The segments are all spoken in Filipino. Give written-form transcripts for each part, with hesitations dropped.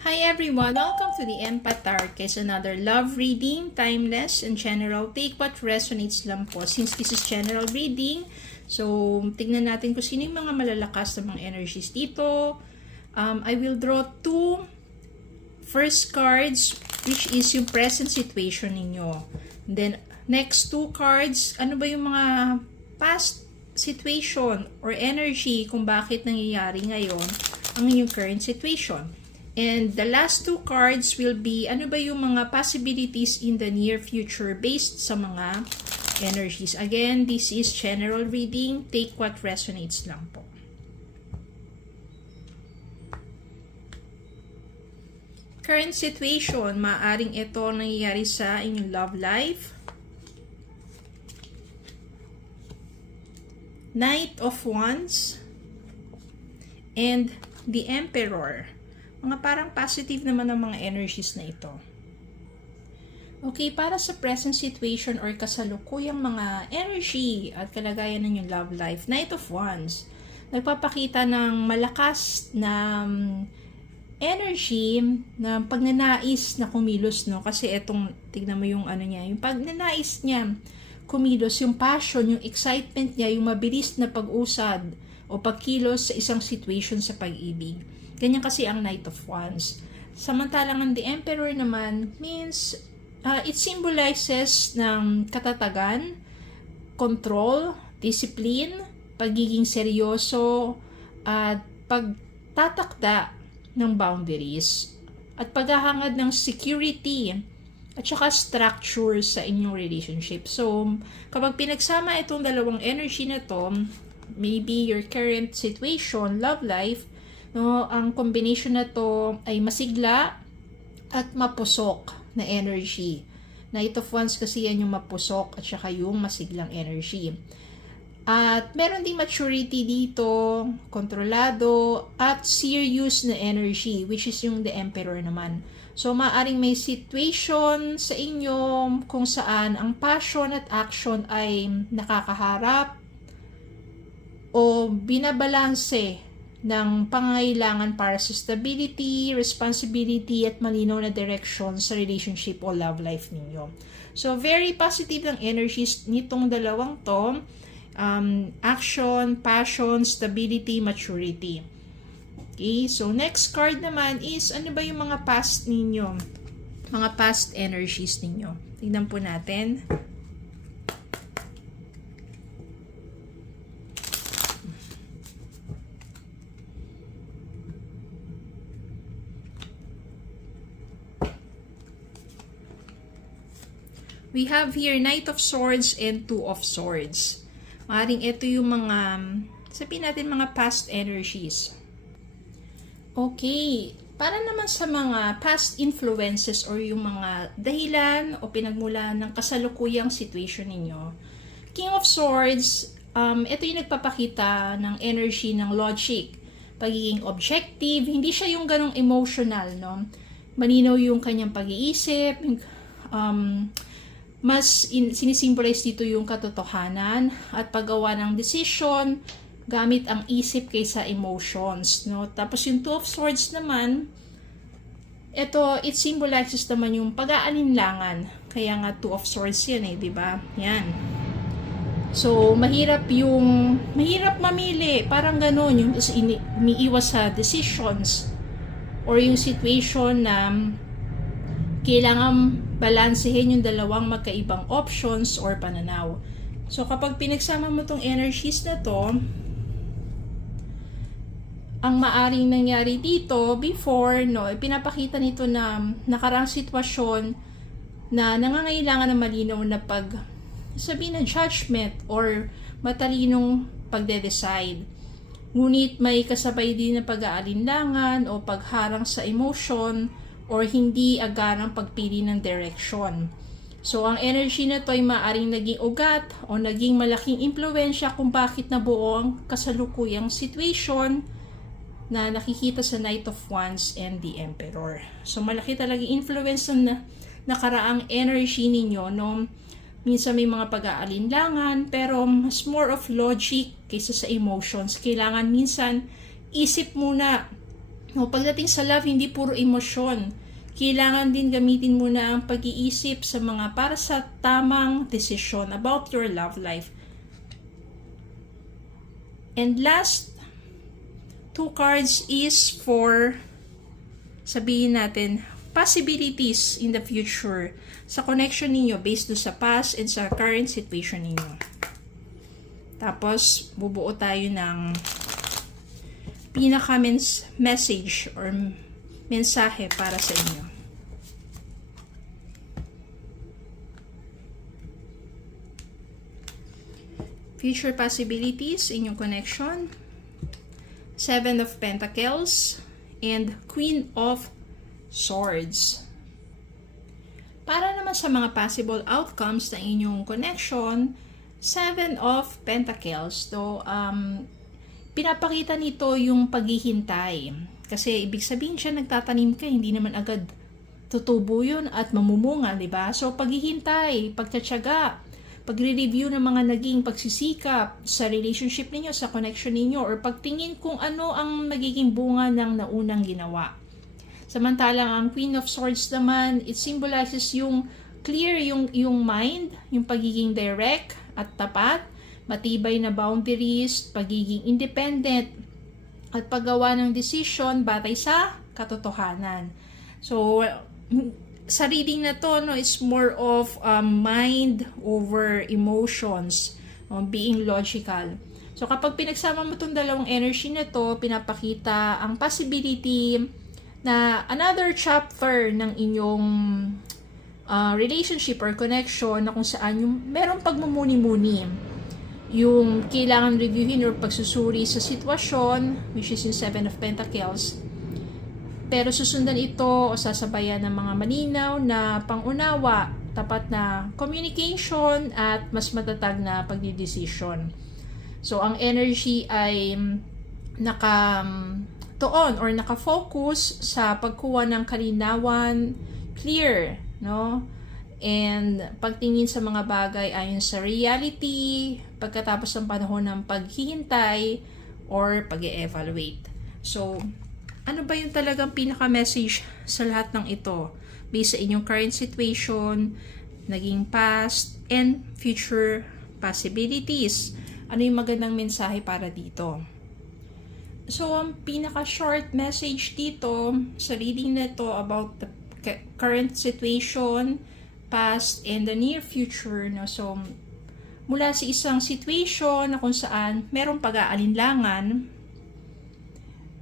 Hi everyone! Welcome to the Empath Tarot Case, another love reading, timeless and general. Take what resonates lang po. Since this is general reading, so tignan natin kung sino yung mga malalakas na mga energies dito. I will draw two first cards, which is yung present situation ninyo. And then, next two cards, ano ba yung mga past situation or energy kung bakit nangyayari ngayon ang inyong current situation. And the last two cards will be ano ba yung mga possibilities in the near future based sa mga energies. Again, this is general reading. Take what resonates lang po. Current situation, maaring ito nangyayari sa inyong love life. Knight of Wands and the Emperor. Mga parang positive naman ang mga energies na ito. Okay, para sa present situation or kasalukuyang mga energy at kalagayan ng inyong love life, Knight of Wands, nagpapakita ng malakas na energy na pagnanais na kumilos, no? Kasi etong, tignan mo yung ano niya, yung pagnanais niya kumilos, yung passion, yung excitement niya, yung mabilis na pag-usad o pagkilos sa isang situation sa pag-ibig. Ganyan kasi ang Knight of Wands. Samantalang ang The Emperor naman means it symbolizes ng katatagan, control, discipline, pagiging seryoso, at pagtatakda ng boundaries, at paghahangad ng security, at saka structure sa inyong relationship. So, kapag pinagsama itong dalawang energy na to, maybe your current situation, love life, no, ang combination na to ay masigla at mapusok na energy. Knight of Wands kasi yan yung mapusok at saka yung masiglang energy. At meron ding maturity dito, kontrolado, at serious na energy, which is yung the Emperor naman. So, maaring may situation sa inyo kung saan ang passion at action ay nakakaharap o binabalanse ng pangangailangan para sa stability, responsibility, at malinaw na direction sa relationship o love life ninyo. So, very positive ang energies nitong dalawang to. Action, passion, stability, maturity. Okay, so next card naman is ano ba yung mga past ninyo? Mga past energies ninyo. Tignan po natin. We have here Knight of Swords and Two of Swords. Maaaring ito yung mga, sabihin natin mga past energies. Okay, para naman sa mga past influences or yung mga dahilan o pinagmulan ng kasalukuyang situation ninyo. King of Swords, ito yung nagpapakita ng energy ng logic, pagiging objective, hindi siya yung ganong emotional, no? Malinaw yung kanyang pag-iisip, mas sinisimbolize dito yung katotohanan at paggawa ng decision gamit ang isip kaysa emotions, no? Tapos yung Two of Swords naman, it symbolizes naman yung pag-aalinlangan. Kaya nga Two of Swords yan di ba? Yan. So, mahirap mamili, parang gano'n, yung umiiwas sa decisions or yung situation na kailangan balansehin yung dalawang magkaibang options or pananaw. So, kapag pinagsama mo tong energies na to, ang maaring nangyari dito before, no, pinapakita nito na nakaraang sitwasyon na nangangailangan ng malinaw na sabihin na judgment or matalinong pagde-decide. Ngunit may kasabay din na pag-aalinlangan o pagharang sa emotion or hindi agarang pagpili ng direction. So, ang energy na to ay maaaring naging ugat o naging malaking impluensya kung bakit nabuo ang kasalukuyang situation na nakikita sa Knight of Wands and the Emperor. So, malaki talaga influence ng nakaraang energy ninyo, no? Minsan may mga pag-aalinlangan, pero mas more of logic kaysa sa emotions. Kailangan minsan isip muna O, pagdating sa love, hindi puro emosyon. Kailangan din gamitin mo na ang pag-iisip sa mga para sa tamang desisyon about your love life. And last, 2 cards is for, sabihin natin, possibilities in the future sa connection ninyo based do sa past and sa current situation ninyo. Tapos, bubuo tayo ng message or mensahe para sa inyo. Future possibilities in your connection. 7 of Pentacles and Queen of Swords. Para naman sa mga possible outcomes ng inyong connection, 7 of Pentacles. So, pinapakita nito yung paghihintay. Kasi ibig sabihin siya nagtatanim ka, hindi naman agad tutubo yun at mamumunga, di ba? So, paghihintay, pagtatyaga, pagre-review ng mga naging pagsisikap sa relationship ninyo, sa connection ninyo, or pagtingin kung ano ang magiging bunga ng naunang ginawa. Samantalang ang Queen of Swords naman, it symbolizes yung clear yung mind, yung pagiging direct at tapat, matibay na boundaries, pagiging independent, at paggawa ng decision batay sa katotohanan. So, sa reading na to, no, it's more of mind over emotions, being logical. So, kapag pinagsama mo itong dalawang energy na to, pinapakita ang possibility na another chapter ng inyong relationship or connection na kung saan yung merong pagmumuni-muni, yung kailangan reviewin or pagsusuri sa sitwasyon, which is yung 7 of Pentacles, pero susundan ito o sasabayan ng mga malinaw na pangunawa, tapat na communication at mas matatag na pagdidesisyon. So ang energy ay nakatuon or nakafocus sa pagkuha ng kalinawan, clear, no? And pagtingin sa mga bagay ayon sa reality pagkatapos ng panahon ng paghihintay or pag-e-evaluate. So, ano ba yung talagang pinaka-message sa lahat ng ito? Based sa inyong current situation, naging past, and future possibilities. Ano yung magandang mensahe para dito? So, ang pinaka-short message dito sa reading na ito about the current situation, past, and the near future, no? So, mula sa isang situation na kung saan merong pag-aalinlangan,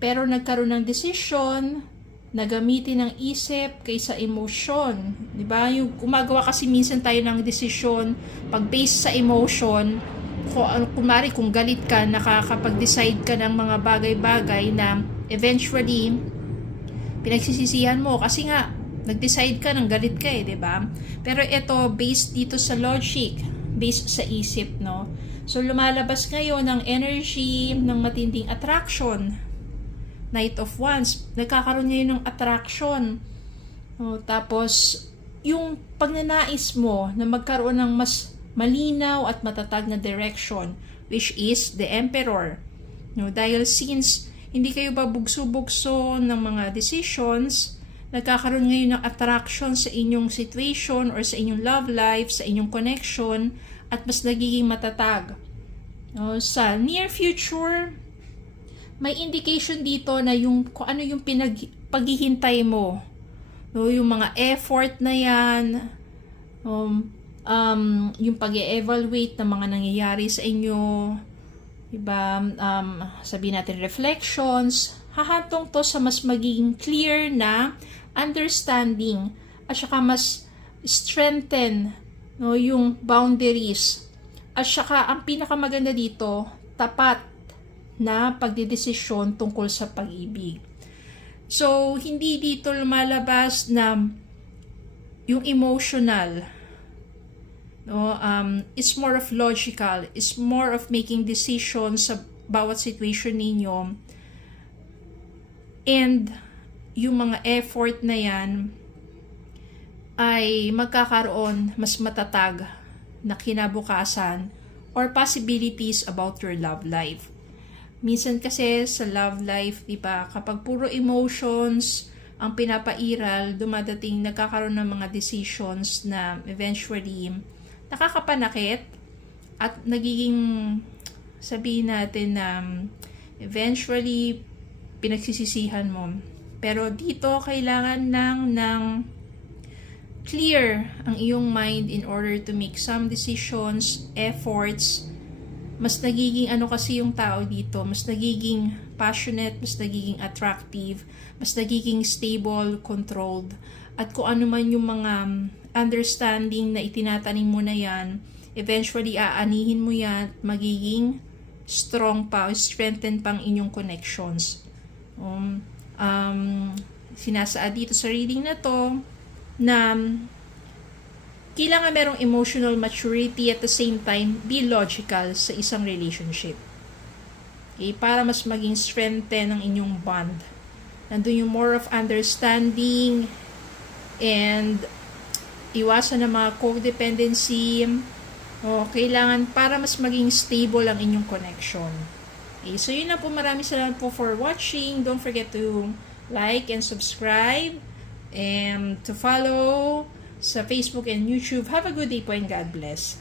pero nagkaroon ng desisyon na gamitin ng isip kaysa emosyon. Diba? Yung gumagawa kasi minsan tayo ng desisyon pag based sa emotion, kumari kung galit ka, nakakapag-decide ka ng mga bagay-bagay na eventually pinagsisisihan mo kasi nga nag-decide ka ng galit ka eh, 'di ba? Pero ito based dito sa logic, based sa isip, no? So lumalabas ngayon ang energy ng matinding attraction. Knight of Wands, nagkakaroon ngayon ng attraction. No? Tapos yung pagnanais mo na magkaroon ng mas malinaw at matatag na direction, which is the Emperor. No? Dahil since hindi kayo babugso-bugso ng mga decisions, nagkakaroon ngayon ng attraction sa inyong situation or sa inyong love life, sa inyong connection, at mas nagiging matatag. No? Sa near future, may indication dito na yung kung ano yung paghihintay mo. No? Yung mga effort na yan, yung pag-evaluate ng mga nangyayari sa inyo, diba? Sabihin natin reflections, hahantong to sa mas magiging clear na understanding at saka mas strengthen, no, yung boundaries. At saka ang pinakamaganda dito, tapat na pagdedesisyon tungkol sa pag-ibig. So, hindi dito lumalabas na yung emotional, no, it's more of logical, it's more of making decisions sa bawat situation ninyo. And yung mga effort na yan ay magkakaroon mas matatag na kinabukasan or possibilities about your love life. Minsan kasi sa love life, di ba, kapag puro emotions ang pinapairal, dumadating, nagkakaroon ng mga decisions na eventually nakakapanakit at nagiging, sabihin natin na eventually pinagsisisihan mo. Pero dito, kailangan lang ng clear ang iyong mind in order to make some decisions, efforts. Mas nagiging ano kasi yung tao dito, mas nagiging passionate, mas nagiging attractive, mas nagiging stable, controlled, at kung ano man yung mga understanding na itinatanim mo na yan, eventually aanihin mo yan, magiging strong pa, strengthen pang inyong connections. Sinasaad dito sa reading na to, na kailangan merong emotional maturity at the same time be logical sa isang relationship. Okay? Para mas maging strengthen ang inyong bond. Nandun yung more of understanding and iwasan ng mga codependency. Kailangan para mas maging stable ang inyong connection. Okay? So yun na po. Maraming salamat po for watching. Don't forget to like and subscribe and to follow sa Facebook and YouTube. Have a good day po and God bless.